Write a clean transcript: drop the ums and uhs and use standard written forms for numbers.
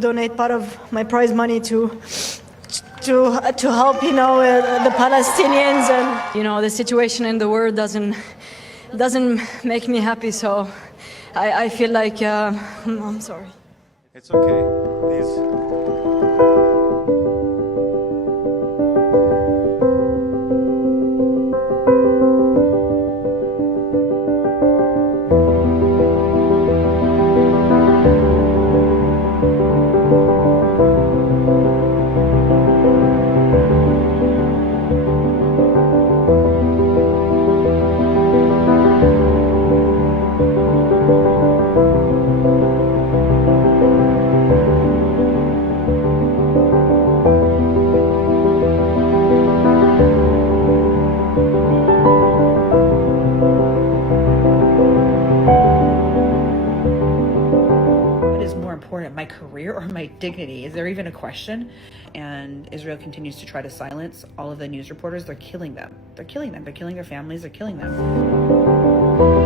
donate part of my prize money to help, the Palestinians, and the situation in the world doesn't make me happy. So I feel like I'm sorry. It's okay. These. My career or my dignity? Is there even a question? And Israel continues to try to silence all of the news reporters. They're killing them. They're killing them. They're killing their families. They're killing them.